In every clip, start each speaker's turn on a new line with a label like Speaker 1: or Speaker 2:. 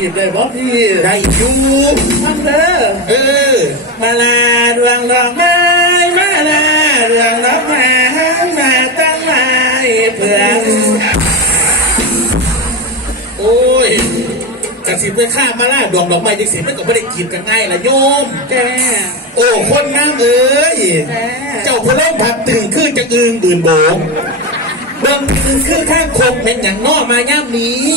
Speaker 1: หยิบได้บ่พี่
Speaker 2: ได้อยู่
Speaker 1: มันเด้อ
Speaker 2: เออ
Speaker 1: มาลาดวงดอกไม้มาลาดวงดอกไม้มาตั้งไม้เพื่อน
Speaker 2: โอ้ยกระสิบไปฆ่ามาล่าดวงดอกไม้จังสิมันก็ไม่ได้กินกันง่ายละโยม
Speaker 1: แก
Speaker 2: โอ้คนนั่งเอ้ย
Speaker 1: แก
Speaker 2: เจ้าพระเล่มผักตึงคือจะอึงอื่นโบงเบิ่งอึงคือข้างคมเป็นอย่างนอมาย่ำนี้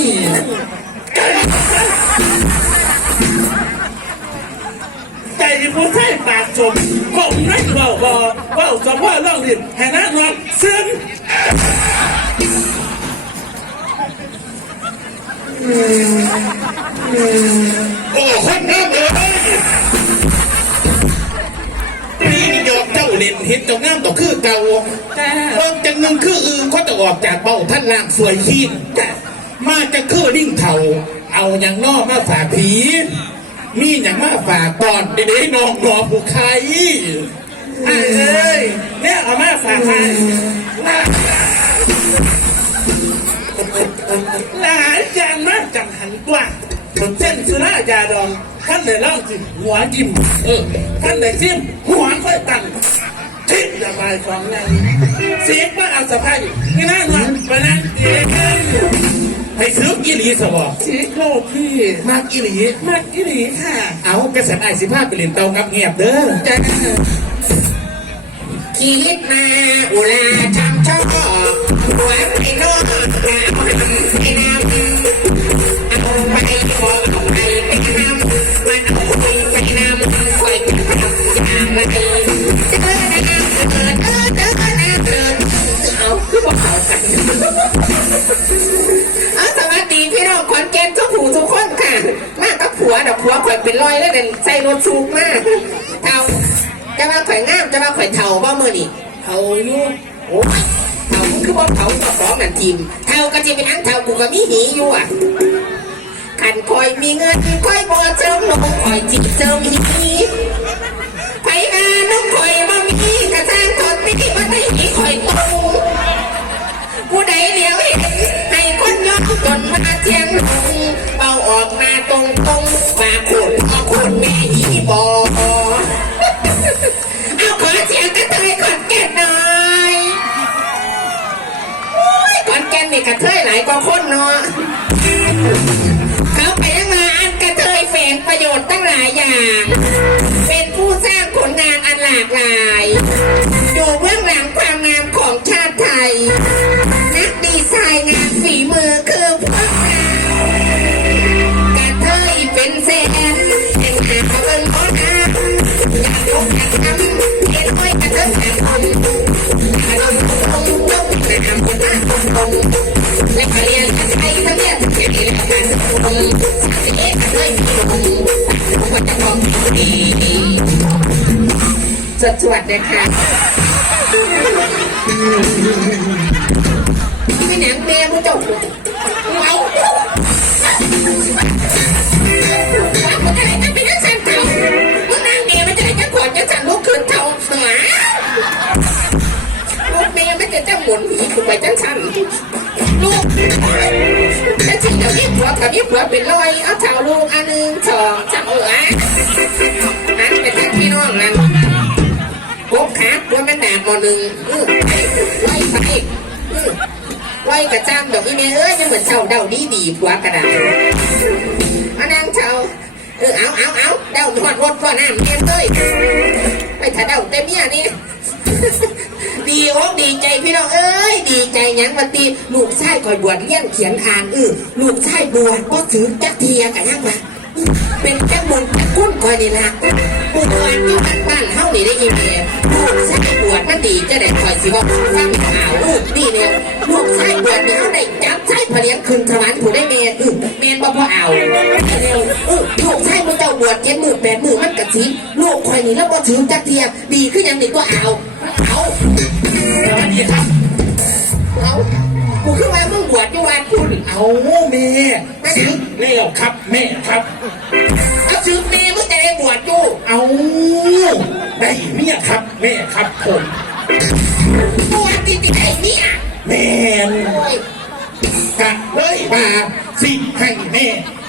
Speaker 1: ใจผู้ใช้ปากชมคงไม่เบาบอเบาสมว่าเล่าดินแห่นั้นวันซึ้ง
Speaker 2: โอ้คนนั่งเอ้ยนี่หยอกเจ้าเล่นเห็นเจ้างามต่อคือเก่า
Speaker 1: แก
Speaker 2: เบิ่งจังหนึ่งคืออึงเขาจะออกจากเบ้าท่านล่างสวยขีน มาจะคือลิ่งเท่าเอาอย่างนอมาฝากผีมีอย่างมาฝากตอนเด็กๆน้องหนอผู้ใคร
Speaker 1: เอ้ยเนี่ยเอามาฝากใครหลายจานมาจังหันกว่าเส้นสุรายาดองท่านได้เล่าจิมหัวจิ้ม
Speaker 2: เออ
Speaker 1: ท่านได้จิ้มหัวค่อยตั้งทิศระบายของนางเสียงว่าเอาสะพายนี่น่านอนไปนั่น
Speaker 2: ให้ซื้อกี่หลีสบอ
Speaker 1: สีโลกพี่
Speaker 2: มากกี่หลี
Speaker 1: มากกี่หลีค่ะ
Speaker 2: เอากระสันไอสิภาพไปเล่นเตางับเงียบเด้อ
Speaker 1: จ้า
Speaker 3: คิดมาอุลาจำชอบหัวไปนอกน้ำไปน้ำเอาไปขอเอาไปไปน้ำมันเอาไปไปน้ำคอยจะทำอย่างไรเดินน้ำเดินเดินเดินน้ำเดิน เอาคือบอกเอากันเอาสวัสดีพี่น้องขอนแก่นทุกผู้ทุกคนค่ะ มากับผัวดอกผัวข่อยเป็นรอยแล้วเด่นใส่รถสูงมากเท่าจะมาข่อยงามจะมาข่อยเท่าบ่มือนี่
Speaker 1: เอาอยู่
Speaker 3: โอ้เท่าคือบ่เท่าต่อของนั่นทีมเท่าก็จะเป็นอันเท่ากูก็มีหีอยู่อะขันคอยมีเงินคอยบ่เจิมนมคอยจิเจิมหีไปมาน้องคอยบ่มีกระทางทนนี่มันได้หีคอยโต ผู้ใดเดียวเห็นให้คนยอมจนมาเทียงลงเบาออกมาตรงตรงมาขุดเอาขุดแม่หีบ่เอาขอเสียงกระเทยขอนแก่นหน่อยโอ้ยขอนแก่นนี่กระเทยหลายกว่าคนเนาะ จดีสวดสวดนะคะไม่หนังแม่ผู้จ้าเอามันจะไหนจะเป็นนักสั่นเต่ามันนั่งเดียมันจะไหนจะขอนจะสั่นลูกคืนเต่าเสือลูกแม่มันจะจะหมุนหีขึ้นไปจังสั่นลูกแล้วจริงเดี๋ยวนี้ผัวกับนี้ผัวเป็นรอยเอาเต่าลูกอันหนึ่งสอง องนั่นกบขาตัวมันแดมอหนึ่งอื้อไปไล่ไปอือไล่กระจ้ำดอกอีเมเอ้ยยังเหมือนเช่าเดาดีดีผัวกระดาษมานั่งเช่าเออเอาเอาเอาเดาทอดรถทอดน้ำเย็นเลยไปถ้าเดาเต็มเนี่ยนี่ดีอกดีใจพี่น้องเอ้ยดีใจยังวันตีลูกชายคอยบวชเลี้ยนเขียนอ่านเออลูกชายบวชก็ถือจักเทียกันยังมาเป็นจักบนจักกุ้นคอยนี่ละ วชอยู่กันบ้านเฮานี่ได้ยินเมียลูกชายบวชมันดีจะได้คอยสิว่าฟังข่าวลูกนี่เนี่ยลูกชายบวชนี่เขาได้จับชายมาเลี้ยงคืนสวรรค์ผู้ได้เมียเออเมียบ่พอเอาเร็วเออลูกชายมันเจ้าบวชเจ็ดหมื่นแปดหมื่นมันกระชิลูกคอยนี่แล้วบ่ถือจักเทียดีขึ้นยังนี่ก็เอาเอา
Speaker 2: สวัสดีครับ
Speaker 3: เอากูคือว่ามึงบวชอยู่วันคุณ
Speaker 2: เอาแม่ซื้อแล้วครับแม่ครับ
Speaker 3: ม่นโอ้ย
Speaker 2: กะเลยมาสิให้แม่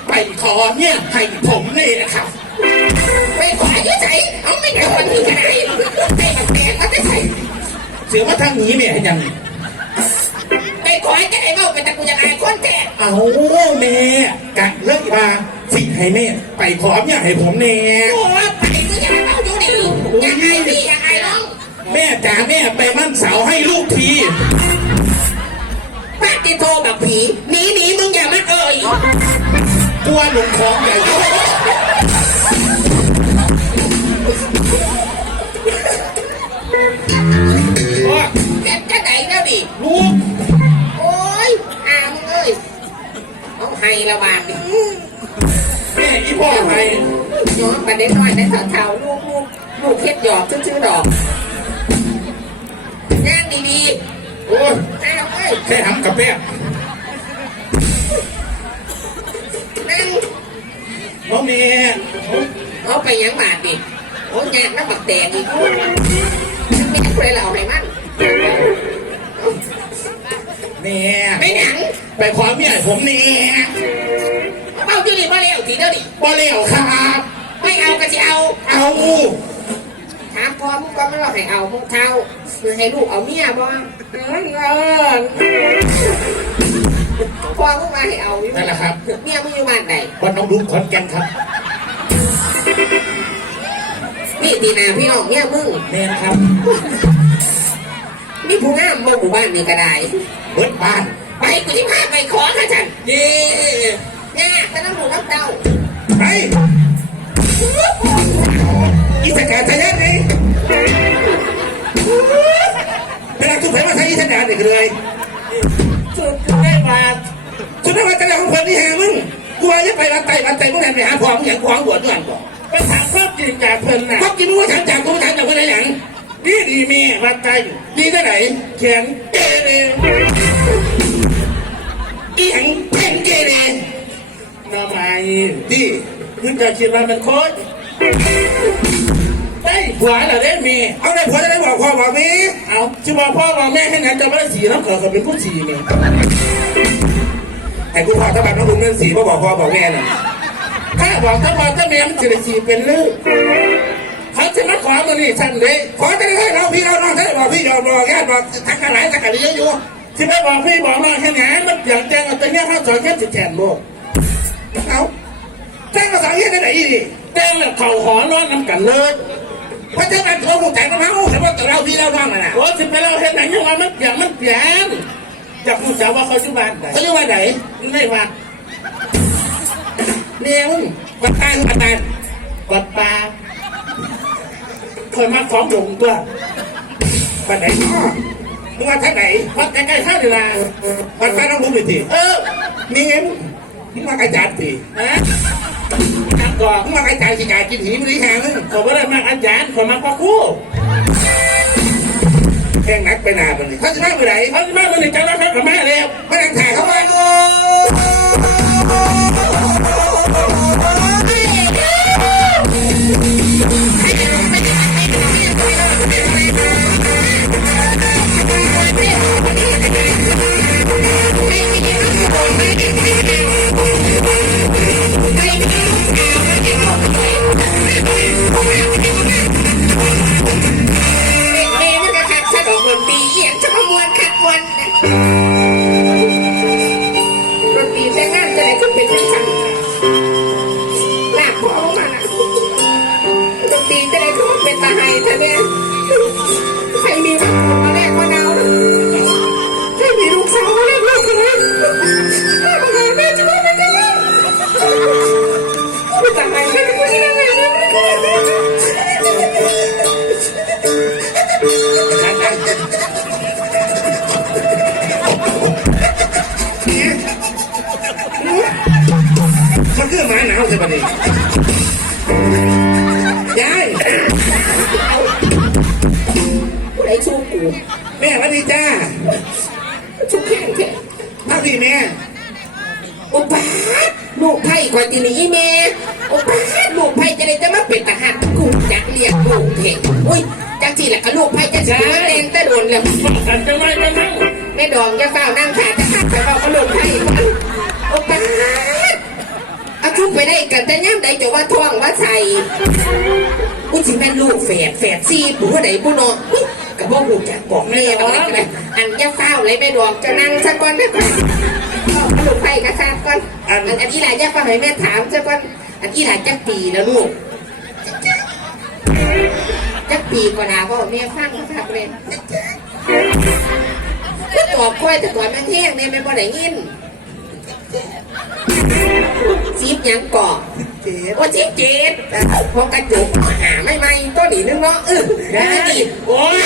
Speaker 2: ไปไปขอเนี่ยให้ผมนี่นะครับ
Speaker 3: ไปขอยืดใจเอาไม่ได้คนอื่นกันไหนให้มันแตกมันจะใส่
Speaker 2: เสียว่าทางนี้เนี่ยยัง
Speaker 3: ไปขอจะได้เมาไปแต่กูจะอายคนแท้
Speaker 2: เอาแม่กะเลิกมาสิให้แม่ไปขอเนี่ยให้ผมเนี่ย
Speaker 3: โอ้ไปกูจะเมาอยู่ดีอยากไอ้พี่อยากไอ้น้อง
Speaker 2: แม่จ๋าแม่ไปมั่นเสาให้ลูกที
Speaker 3: ป้าติ โทรแบบผีหนีหนีมึงอย่ามาเอ่ย
Speaker 2: กลัวหลงของใหญ่ด้วย
Speaker 3: เจ็บจะไหนแล้วดิ
Speaker 2: ลูก
Speaker 3: โอ้ยอามึงเอ้ยเอาให้ละบาทดิ
Speaker 2: แม่อีพ่อให้
Speaker 3: ย้อนประเด็นหน่อยในเท้าๆลูกลูกลูกเค็ดหยอกชื่อๆดอกย่างดี
Speaker 2: โอ้ย
Speaker 3: ๆให้เราเอ้ย
Speaker 2: แค่ทำกับแม่
Speaker 3: นั่ง
Speaker 2: น้องแม่
Speaker 3: เอาไปยังบาทดิโอ้ยยากน้ำบักแตงอีกแม่เคยเราให้มัน
Speaker 2: แม่
Speaker 3: ไม่หนัง
Speaker 2: ไปขอเมียให้ผมเนี่ย
Speaker 3: เอาอยู่นี่มาแล้วทีเดียวดิ
Speaker 2: บ่เลี้ยวครับ
Speaker 3: ไม่เอาก็จะเอา
Speaker 2: เอา
Speaker 3: ถามพ่อมึงก็ไม่รอให้เอามึงเท่า คือให้ลูกเอาเมียบ่เงินเงินพ่อมึงมาให้เอาอยู่
Speaker 2: นั่นแหละครับ
Speaker 3: เมียมึงอยู่บ้านไหน
Speaker 2: วันน้องลุงขอนแก่นครับ
Speaker 3: นี่ตีนาพี่น้องเมียมึง
Speaker 2: แม่นะครับ
Speaker 3: นี่ผู้งามบ่หมู่บ้านนี่ก็ได้
Speaker 2: เบิดบ้าน
Speaker 3: ไปกูจะพาไปขอค่ะฉัน
Speaker 2: เย่
Speaker 3: เนี่ยก็ต้องดูน้ำเต้า
Speaker 2: ไปางอีสกาเด็กเลย
Speaker 1: สุดได้มา
Speaker 2: คุณต้องมาแต่ละของคนที่หามึงกูว่าจะไปวันไต่วันไตมึงแทนไปหาพ่อมึงอย่างกูหวังบวชด้วยก่อน
Speaker 1: ไปถามความจริงจากเพิ่นน่ะ
Speaker 2: ก็กินมึงว่าถามจากกูถามจากคนไหนหลัง
Speaker 1: นี่ดีแม่วัดใจ
Speaker 2: ดีที่ไหน
Speaker 1: เขียนเกเร
Speaker 2: อีหังแข่งเกเร
Speaker 1: หน่อไม้
Speaker 2: ที่
Speaker 1: คือจะคิดว่ามันโคตร ได้ผัวเหรอได้เมีย
Speaker 2: เอาได้ผัวจะได้บอกพ่อบอกแม่
Speaker 1: เอาชิบอกพ่อบอกแม่ให้นั้นจะไม่ได้สีน้ำเขือเขาเป็นผู้สีเนี่ย
Speaker 2: ไอ้กูพอถ้าแบบน้องลุงเรื่องสีพ่อบอกพ่อบอกแม่น่ะ
Speaker 1: ถ้าบอกถ้าบอกถ้าแม่มันจะได้สีเป็นลูกเขาจะมาขอมานี่ฉันเลย
Speaker 2: ขอจะได้ให้เราพี่เราน้องจะได้บอกพี่ยอมบอกญาติบอกทักกันหลายทักกันเยอะอยู่
Speaker 1: ที่ไม่บอกพี่บอกน้องแค่ไหนมันอย่ากแจ้งเอาแต่เนี้ยเขาสอนแค่สิแทนโลก
Speaker 2: เอาแจ้งภาษาเฮียได้ไหนอีก
Speaker 1: แจ้งแล้วเขาหอนอนน้ำกันเลย
Speaker 2: เพราะฉะนั้นโทรกูแต่งมาโอ้แต่ว่าเราพี่เราน้องน่ะนะ
Speaker 1: โอ้สิไปเล่าเห็นไหนยังว่ามันเปลี่ยนมันเปลี่ยนอยากรู้จักว่าเขาอยู่บ้านไหน
Speaker 2: เขาเรียกว่าไหน
Speaker 1: ไม่ว่า
Speaker 2: เนี่ยมึงวัดตายวัดตาย
Speaker 1: วัดป่าเคยมาของหลงตัว
Speaker 2: วัดไหนมึงวัดท่าไหน
Speaker 1: วัดใกล้ๆท่าเวลา
Speaker 2: วัดตายน้องลุงไปที
Speaker 1: เออ
Speaker 2: นี่ไงมึงมาอาจารย์ที
Speaker 1: ฮะ ก่อน
Speaker 2: มึงมาอาจาย์สิกายกินหีมึงดีแหงมึง
Speaker 1: ขาไม่ได้มากอาจารย์ขามาพ่อครู่
Speaker 2: แข่งนักไปนานเลยเขาจะนั่งไปไหน
Speaker 1: เขาจะมาวันนี้จังแล้วเขามาแล้ว
Speaker 2: ไม่นั่งถ่ายเขาไป
Speaker 3: เ Thank you. ยายผู้ใดชูกู
Speaker 2: แม่สวัสดีจ้า
Speaker 3: ชูแข้งแค่
Speaker 2: มาพี่แม่
Speaker 3: อุปาทลูกไผ่ก่อนทีนี้แม่อุปาทลูกไผ่จะได้จะมาเป็นทหารกูจักเรียกลูกเถอะอุ้ยจักจีแหละก็ลูกไผ่จะจ้าแรงแต่โดนแล้ว
Speaker 1: กันจะไม่มานั่ง
Speaker 3: แม่ดองจะเฝ้านั่งขาจะขัดไปเฝ้าก็ลูกไผ่อุปาทเอา ชุบไปได้กันแต่ย่ำใดจะว่าท้องว่าใส่กูสิแม่นลูกแฝดแฝดซีผู้ใดผู้นอนกับพวกลูกจากบอกแม่ว่าอะไรกันอันจะเฝ้าเลยไม่ดอกจะนั่งสักก่อนได้ก่อนลูกไปกระซาก่อนอันอันนี้แหละจะฟังให้แม่ถามสักก่อนอันนี้แหละจักปีแล้วลูกจักปีก็นาพ่อแม่ฟังครับเลยก็ตอบค่อยแต่ก่อนแม่เที่ยงเนี่ยแม่บ่ได้ยิน จีบยังก่อว่าจีบเจ็ดพอกระจุกหาไม่ไม่ตัวหนีนึงเนาะเออแล้วนี่โอ้ย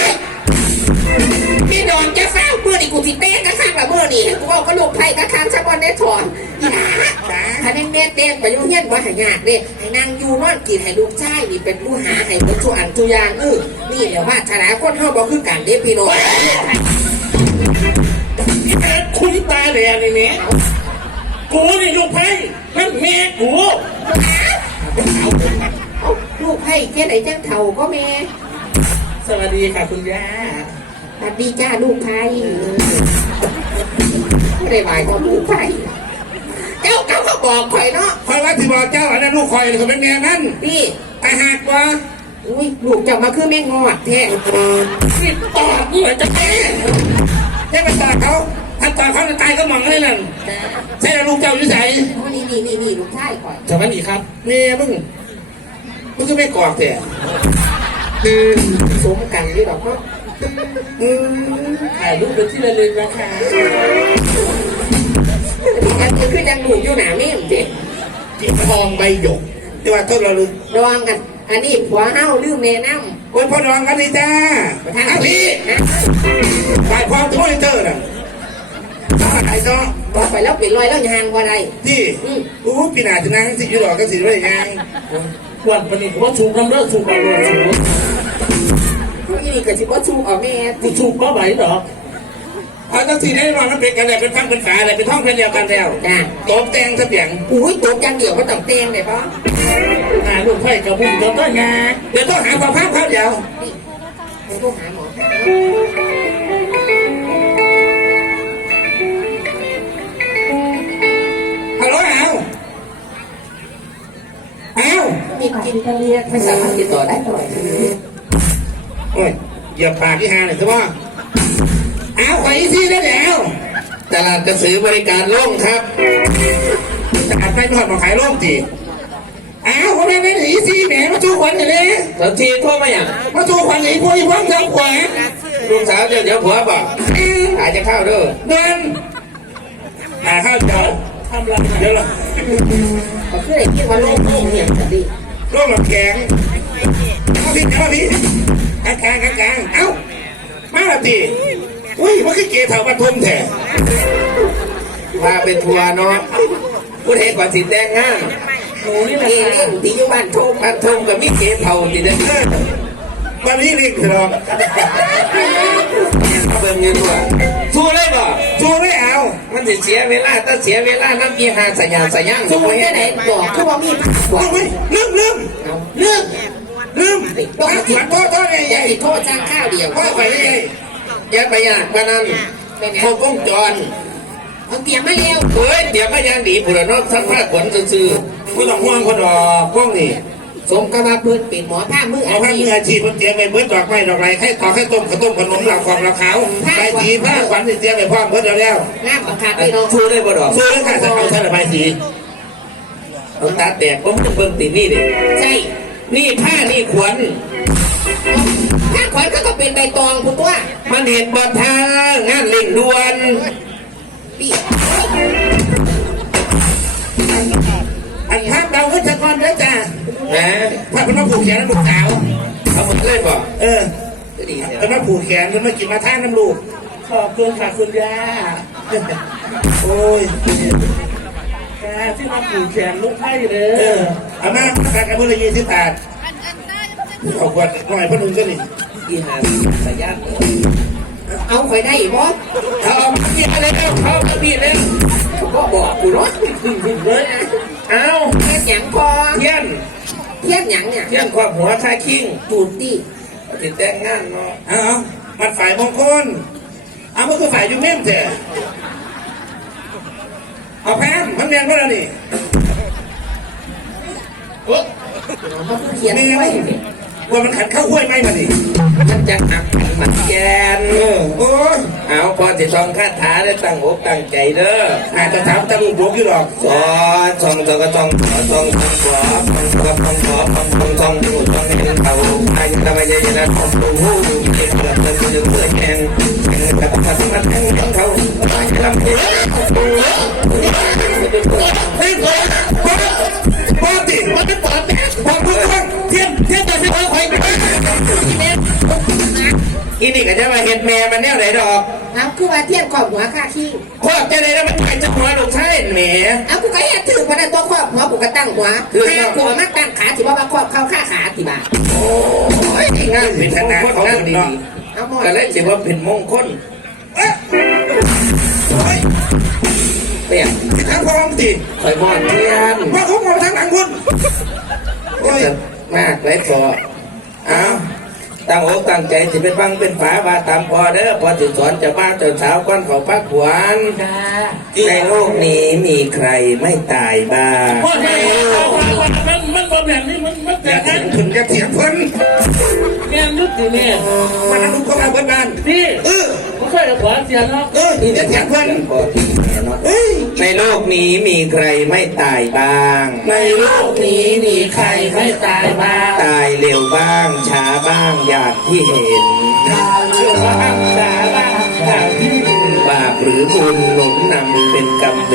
Speaker 3: พี่ดอนจะเฝ้าเมื่อนี่กูสิเต้นกระข้างละเมื่อนี่กูเอากระลูกไผ่กระข้างสักวันได้ถอนอีหาถ้าแม่แม่เต้นไปยุ่งเงี้ยว่าหายากเด้ให้นางอยู่นอนกินให้ลูกชายนี่เป็นผู้หาให้เป็นตัวอันตัวยางเออนี่เดี๋ยวว่าชนะคนเฮาบอกคือกันเด้พี่น้อง
Speaker 1: คุณตาแดงนี่แม่ กูนี่ลูกไผ่นั่นแม่กู
Speaker 3: เอาลูกไผ่แค่ไหนจังเท่าก็แม่
Speaker 1: สวัสดีค่ะคุณย่า
Speaker 3: สวัสดีจ้าลูกไผ่ไม่ได้หมายความลูกไผ่เจ้าเขาก็บอกข่อยเนาะ
Speaker 2: คอยว่าที่บอกเจ้าอันนั้นลูกคอยเขาเป็นแม่นั่น
Speaker 3: พี่
Speaker 2: ไอ้หักวะ
Speaker 3: อุ้ยลูกเจ้ามาคือแม่งอดแท้
Speaker 1: นี่ตอบเหมือนจะแม่
Speaker 2: ยังไปตอดเขา ถ้าตอดเขาจะตายก็มองเลยนั่นใช่แล้วลูกเจ้าอยู่ไหน
Speaker 3: โอ้นี่นี่นี่นี่ลูกชายข่อย
Speaker 2: สวัสดีครับเมียมึงมึงก็ไม่กอดแต่
Speaker 3: สมกันนี่หรอกเนาะ
Speaker 1: ถ่ายรูปเป็นที่ระลึกนะคะ
Speaker 3: อันนี้คือยังหนูอยู่หนาแม่มเด็ก
Speaker 2: กินทองใบหยกที่ว่าต้นเราลึก
Speaker 3: ระวังกัน อันนี้ผัวเฮาลืมแนะน
Speaker 2: โอ้ยพ่อรองกันดีจ้าำ
Speaker 3: ทาง
Speaker 2: อ้าวพี่
Speaker 3: นะ
Speaker 2: ฝ่ายความโทษเตอร์น่ะ ถ้าไอ้เนาะ
Speaker 3: บอกไปแล้วเป็นรอยแล้วยางว่าไร
Speaker 2: ที่อู้ปีหน้าจะนั่งสิอยู่หรอกก็สิไว้ยัง
Speaker 1: วันปนี้ผมว่าถูกน้ำเลือดถูกอารมณ์ถูก
Speaker 3: นี่นี่ก็สิบ่ชูออกแม่
Speaker 1: กูถูกก็ไหวหรอ
Speaker 2: เอาตั้งสี่ได้มามันเป็นกันแหละเป็นฟังเป็นฝาอะไรเป็นท่องเป็นเดียวกันแล้ว
Speaker 3: จ้า
Speaker 2: ตบแต่งสักอย่าง
Speaker 3: อุ้ยตกจังเดี่ยวก็ต้องเต้งเลยป่ะ
Speaker 1: หาลูกไผ่กับบุญกับก็งา
Speaker 2: เดี๋ยวต้องหาความภาพเขาเดียว
Speaker 3: ไปโทรหาหมอ กินก็เรียกไม่สามารถติดต่อได้ต่อย
Speaker 2: โอ้ยอย่าปากที่หาหน่อยสิว่าเอาไปที่ได้แล้วตลาดกระสือบริการโล่งครับตลาดไปทอดมาขายโล่งจีเอาคนนั้นหนีซีแหมมาชูขวัญอย่างนี้
Speaker 4: สักทีโทษมาอย่าง
Speaker 2: มาชูขวัญหนีพวกอีพวกทำขวัญ
Speaker 4: ลูกสาวเดี๋ยวเดี๋ยวผัวบอกอาจจะเข้าเด้อ
Speaker 2: เดินหาข้าวเจ้า
Speaker 1: ทำอะไร
Speaker 2: เดี๋ยวละ
Speaker 3: ก็คือไอ้ที่ว่าโลกโลกเนี่ยดิ
Speaker 2: โล่งหลับแข็งเอาพี่เอาพี่กลางกลางกลางกลางเอ้ามาละทีอุ้ยมันคือเกย์ถ่าปทุมแท้
Speaker 4: ว่าเป็นทัวร์นาะพูดเห็นกว่าสิแต่งงาน
Speaker 1: หนูนี่แหละ
Speaker 3: เองที่อยู่บ้านโทร
Speaker 4: บ้านทงกับมีเกเผาติดเด้อ
Speaker 2: วันนี้นี่คือเรา
Speaker 4: เบิ่งอยู่ตัว
Speaker 2: ชูไม่เอา
Speaker 4: มันสิเสียเวลาถ้าเสียเวลาน้ำกีหาสัญญาสัญญา
Speaker 3: สมมติได้ไหนบอกคือว่ามีผักกว่า
Speaker 2: เอาไปลืมลืม
Speaker 3: เรื่อง
Speaker 2: ลืมต้องขันโทษโทษไง
Speaker 3: อย่าติดโทษจ้างข้าวเดียว
Speaker 2: พ่อไปยังไง
Speaker 4: อย่าไปยากกว่านั้นครบวงจร
Speaker 3: เอาเตรียมมาแล้ว
Speaker 4: เฮ้ยเดี๋ยวก็ยังดีผู้ละเนอกสักผ้าขนซื่อ
Speaker 2: ไม่ต้องห่วงคนดอกพวกนี้
Speaker 3: สมกับว่าเพื่อนเป็นหมอท่ามือ
Speaker 2: เอา
Speaker 3: อา
Speaker 2: ผ้า
Speaker 3: ชี
Speaker 2: มื
Speaker 3: พ
Speaker 2: ออาชีพมันเตรียมไปเบิดดอกไม้ดอกไรให้ต่อให้ต้มข้าวต้มขนมเหล่าความเหล่าขาวใบสีผ้าขวัญเตรียมไปพร้อมเบิดแล้ว
Speaker 3: น้ำประคา
Speaker 4: ๆ
Speaker 3: พี่น้อง
Speaker 4: ทัวร์เลยบ่ดอก
Speaker 2: ซื้อแล้วค่ะจะเอาใช่หรือใบสี
Speaker 4: เอาตาแตกผมจะเบิ่งติดนี่ดิ
Speaker 3: ใช่
Speaker 4: นี่ผ้านี่ขวัญ
Speaker 3: ถ้าขวัญก็ต้องเป็นใบตองคุณตัว
Speaker 4: มันเห็นบอทางงานเล่งด่วน
Speaker 3: พี่
Speaker 2: อันภาพเราก็จะก่อนแล้วจ้า
Speaker 4: นะ
Speaker 2: ถ้าเป็นมาผูกแขนลูกสาว
Speaker 4: เอาหมดเลยบ่
Speaker 2: เออ
Speaker 4: ก็ดีเสีย
Speaker 2: เป็นมาผูกแขนเป็นมากินมาท่าน้ำลูก
Speaker 1: ขอบคุณค่ะคุณย่า
Speaker 2: โอ้ย
Speaker 1: แกที่มาผูกแขนลูกไผ่เล
Speaker 2: เอยอเอามาการกันเมื่อไรยี่สิบบาทเอาขวดหน่อยพนุ่งก็นี่
Speaker 4: ที่หาสัญญาณ
Speaker 3: เอาข่อยได้บ่
Speaker 4: เอาเอาพี่ไปเลยเอาเขาเอาพี่เลย
Speaker 3: ก็บอกกูเนาะ
Speaker 1: เฮ้ย เอา
Speaker 3: เทียนหยังพอ
Speaker 4: เทียน
Speaker 3: เทียนหยังเนี่ย
Speaker 4: เทียนความหัวชายคิง
Speaker 3: จูดดิ
Speaker 4: ติดแต่งงานเนาะ
Speaker 2: เอาเอามันฝ่ายมงคลเอามันคือฝ่ายยูเมมเถอะเอาแพมมันเรียนว่าอะไรนี่โอ้
Speaker 3: เขาเขียนไว้
Speaker 2: ว่ามันขัดเข้าห้วยไหมมาดิ
Speaker 4: มันจะหักมันแกน
Speaker 2: เออโอ้ย
Speaker 4: เอาพอสิท่องคาถาได้ตั้งอกตั้งใจเด้อ
Speaker 2: อาจจะถามตะลุกบกอยู่หรอก
Speaker 4: สอนท่องท่องก็ท่องขอท่องท่องขอท่องขอท่องขอท่องท่องท่องท่องท่องให้มันเข้าใครทำไมจะนะท่องตัวหูเก็บเกิดเกิดเกิดเกิดแข่งแข่งกับธรรมะธรรมะแข่งของเขาทำเอง
Speaker 2: เฮ้ยบอสบอสติ คนเทียมเทียมแต่ที่เขาคอย
Speaker 4: อีนี่ก็จะมาเห็ดแม่มันแนวไหนดอก
Speaker 3: เอาคือว่าเทียนขอบหัวค่าขี้
Speaker 4: ครอบจะได้แล้วมันใครจะหัวลูกชายแหม
Speaker 3: เอากูก็เห็นถือพนันตัวขอบหัวกูก็ตั้งหัว
Speaker 4: คือ
Speaker 3: ห้าหัวมาตั้งขาที่ว่ามาขอบเข้าข้าขาที่บ้า
Speaker 4: โอ้ยงานเป็นทนายเขาดี
Speaker 3: เอาหมด
Speaker 4: ก็เลยถือว่าเป็นมงคล
Speaker 2: เอ้ยเฮ้ย
Speaker 4: เปียก
Speaker 2: ทางพร้อมติ
Speaker 4: คอยบอนเทียน
Speaker 2: ว่าเขามาทางหลังคุณโอ้ย
Speaker 4: มากไรพอเอาตั้งอกตั้งใจสิเป็นฟังเป็นฝาว่าตามพอเด้อพอสิสอนจะบ้าเจ้าสาวก้อนเขาพักหวาน
Speaker 3: จ้า
Speaker 4: ในโลกนี้มีใครไม่ตายบ้าง
Speaker 2: ว่าไงมันมันบอแบบนี้มันมันแต่ทางถึงจะเถียงเพิ่น
Speaker 1: แม่นึกอยู่เนี่ย
Speaker 2: มันนั่งดูเข้ามาเบิดบ้าน
Speaker 1: พี่
Speaker 2: เออ
Speaker 1: ผมเคยขอเสียงเนาะ
Speaker 2: เออนี่จะเถียงเพิ่น
Speaker 4: พอที่แน่นอน
Speaker 2: เฮ้ย
Speaker 4: ในโลกนี้มีใครไม่ตายบ้าง
Speaker 2: ในโลกนี้
Speaker 1: มีใครไม่ตายบ้าง
Speaker 4: ตายเร็วบ้าง ช้าบ้างอย่างที่เห็น
Speaker 1: เชื่อว่าอักษาบ้างอย่างที่
Speaker 4: บาปหรือบุญหนุนนำเป็นกรรมเว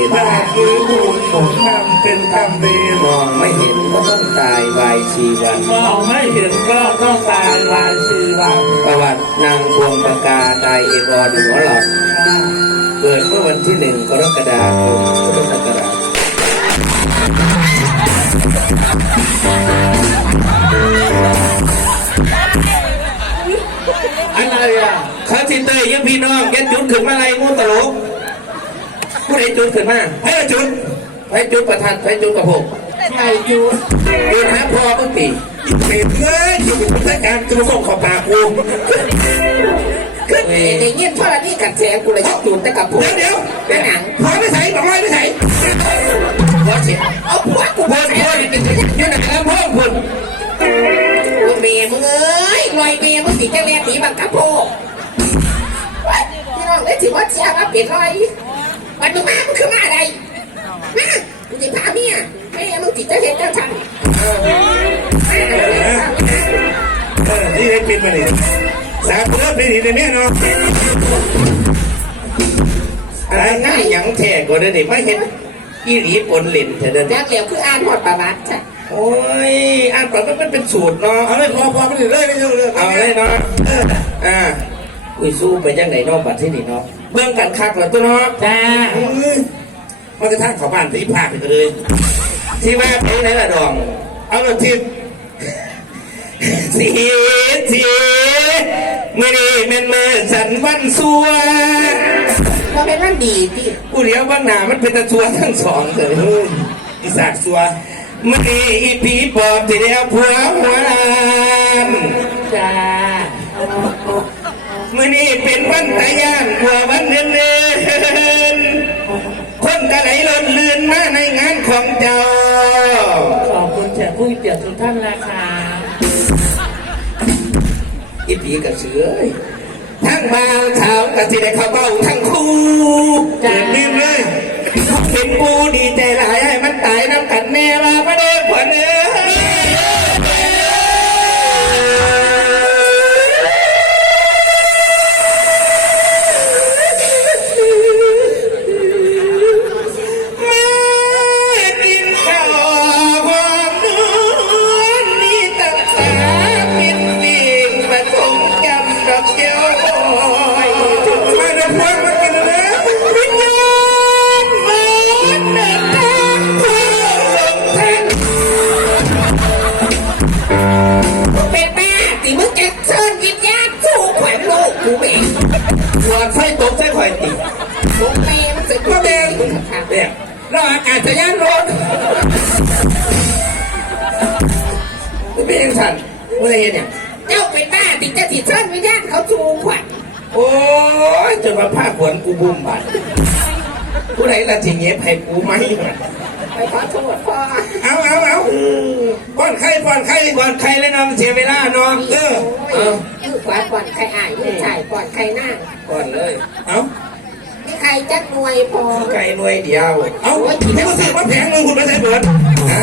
Speaker 4: ร
Speaker 2: บาปหรือบุญผมนำ เป็นกรรมเวร
Speaker 4: มองไม่เห็นก็ต้องตายวายชีวัน
Speaker 1: มองไม่เห็นก็ต้องตายวายชีวัน
Speaker 4: ประวัตินางพวงประกาตายเอวอนหัวหลอดเกิดเมื่อวันที่หนึ่งกรกฎาคมพุทธศักราช
Speaker 1: อะไรอะ
Speaker 4: ข้าทิเตยยังพี่น้องแกจุดขึ้นมาอะไรงูตลกผู้ใดจุดขึ้นมา
Speaker 2: ให้จุด
Speaker 4: ไปจุดประทัดไปจุดกระพก
Speaker 3: ใครอยู่
Speaker 4: จุดหาพ่อเมื่อปี
Speaker 2: เป็ดเลยอยู่เป็นผู้จัดการตัวส่งขอปากกู
Speaker 3: ขึ้นในเงี้ยเท่านี้กัดแสงกูเลยยกจูนแต่กับผัว
Speaker 2: เดี๋ยวเดี๋ยว
Speaker 3: เป็นหนัง
Speaker 2: พอไม่ใส่บอกเลยไม่ใส่
Speaker 4: พ่อเสีย
Speaker 3: เอาผัวกู
Speaker 4: พ่อ
Speaker 3: มา
Speaker 4: พ่อ
Speaker 3: ใส่
Speaker 4: อยู่ไหนแล้วพ่อคุณ
Speaker 3: เมียมึงเอ้ยลอยเมียมึงสิจะเรียนหนีบังคับโพพี่น้องได้ถือว่าเชียร์มาเปลี่ยนลอยมันมึงมามึงคือมาอะไร มามึงจะพาเมียแม่มึงติดจะเห็นเจ้าทำ
Speaker 2: เออนี่ได้ปิดมาดิสามเลิกไปดีในแม่เนาะ
Speaker 4: อะไรง่ายยังแท้กว่าเดิมไม่เห็นอีหลีปนเล่นเถอะเด้อ
Speaker 3: นักเหลียวคืออ่านหมดประวัติจ้ะ
Speaker 4: โอ้ยอ่านก่อนมันเป็นสูตรเนาะ
Speaker 2: เอาเลยพอพอไม่ได้เลยไม่ใช่เลย
Speaker 4: เอาเลยเนาะอ่าอุ้ยสู้ไปจังไหนเนอกบัดที่นี่เนาะเบื้องกันคักแล้วตัวเนาะ
Speaker 1: จ้า
Speaker 2: มันจะทั้งขอบ้านที่ภาคไปเลย
Speaker 4: ที่ว่าเพลงไหนล่ะดอง
Speaker 2: เอาเลยทิพ
Speaker 4: สีสีมื่อนี้แม่นมือสันวันสัว
Speaker 3: ว่าเป็นวันดีพี่
Speaker 4: ผู้เดียวบางหนามันเป็นตะชัวทั้งสองเลย
Speaker 2: อีสากสัว
Speaker 4: มื่อนี้อีผีปอบที่แล้วผัวหัวลาน
Speaker 1: จ้า
Speaker 4: มื่อนี้เป็นวันตะยานกว่าวันเดือ ลล้นเลือนมาในงานของเจ้า
Speaker 1: ขอบคุณแขกผู้มีเกียรติทุกท่านนะคะ
Speaker 4: อีผีกระเสือเอ้ยทั้งบ่าวเท้ากระสิได้เข้าเบ้าทั้งคู่
Speaker 1: จ้า
Speaker 2: รีบเลย
Speaker 4: เป็นกูดีใจหลายให้มันตายน้ำกันแน่ว่าไม่ได้ผลเอ้ม เราอากาศจะย่านรถเป็นยังสั่นเมื่อไรเนี่ย
Speaker 3: เจ้าเป็นบ้าติจะติเชิญวิญญาณเขาสู่ขวัญ
Speaker 4: โอ้ยจนมาผ้าขวนกูบุ้มบาดผู้ใดละทีเงี้ยให้กูไหม
Speaker 3: ไปขอโทษพ่อ
Speaker 2: เอาเอาเอา
Speaker 4: เออ
Speaker 2: ใครป้อนใคร
Speaker 4: ก่อนใครเลยเนาะมันเสียเวลาเนาะ
Speaker 2: เออ
Speaker 3: โอ้ยมือขวาก่อนใครอ่ายมือซ้ายก่อนใครนั่ง
Speaker 4: ก่อนเลย
Speaker 2: เอา
Speaker 3: ใครจักหน่วยพอ
Speaker 4: ไก่หน่วยเดียว
Speaker 2: เอาไม่รู้สึกว่าแผงมึงคุณไม่ใช่เบิร์ด
Speaker 4: นะ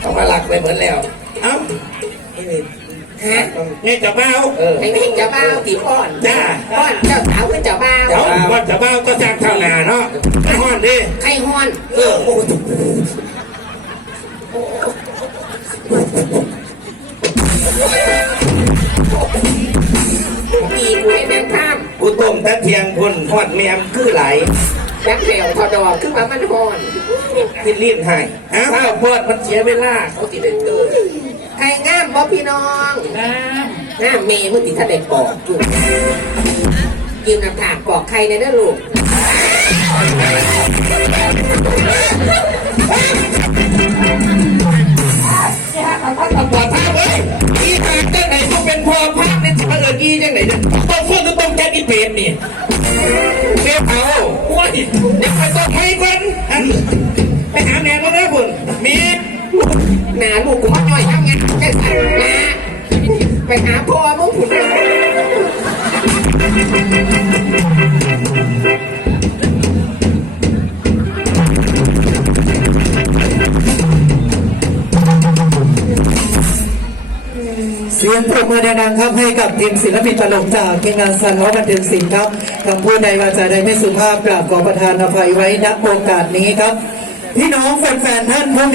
Speaker 4: เขามาหลักไปเหมือนแล้ว
Speaker 2: เอา
Speaker 3: ฮะ
Speaker 2: เนี่ยจะเบ้า
Speaker 4: เออ
Speaker 3: ให้พี่เจ้าบ่าวตีป้อน
Speaker 2: จ้า
Speaker 3: ป้อนเจ้าสาวคือเจ้าบ่าว
Speaker 2: เอาว่าจะเบ้าก็จ้างเท่านาเนาะไอ้ห้อนดิ
Speaker 3: ใครฮอน
Speaker 2: เออโอ้โห
Speaker 4: ต้มตะเทียงคนทอดเมียมคือไหล
Speaker 3: แบงค์เหลวทอดอกคือว่ามันฮอน
Speaker 4: ที่รีบให้ข้าวโพดมันเสียเวลาเขาติดเดิน
Speaker 3: ใครงามบ่พี่น้อง
Speaker 5: น้
Speaker 3: งามเมย์มึงติดทะเลปอกอยู่ยืนหน้าผากปอกใครในเด้อลูก
Speaker 4: เขาตะปอดท่าเว้ยอีหาจังไหนกูเป็นพ่อพระเนี่ยจะ มาเอิญอีจังไหนเนี่ย
Speaker 1: ต้องพูดก็ต้องแก้ที่เปรตนี่
Speaker 4: เสียเอา
Speaker 1: ว้าย
Speaker 4: เดี๋ยวไปต้องให้กันไปหาแม่มาแล้วคุณมี
Speaker 3: หนาลูกกูมาหน่อยทำไงแค่สั่นนะไปหาพ่อมึงผุน
Speaker 6: เลย สียงปรบมือดังๆครับให้กับทีมศิลปินตลกจากทีมงานสันล้อบันเทิงศิลป์ครับคำพูดในวาจาใดไม่สุภาพกราบขอประทานอภัยไว้ณโอกาสนี้ครับ พี่น้องแฟนๆท่านผู้มี